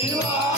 You are.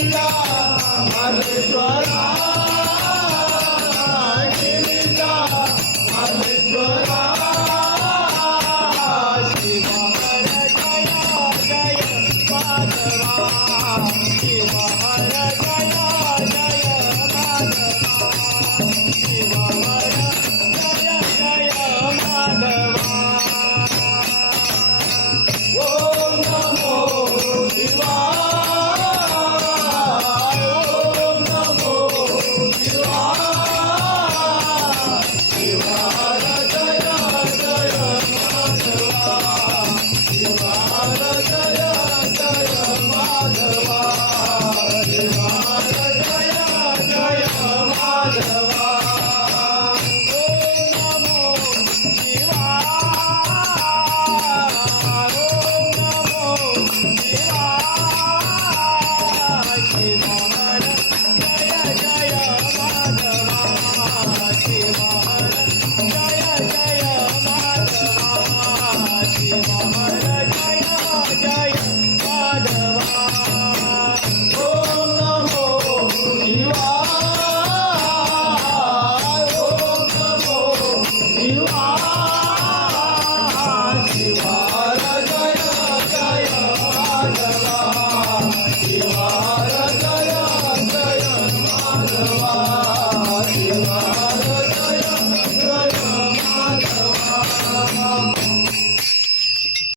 Sita, Sita, Sita, Sita, 我希望。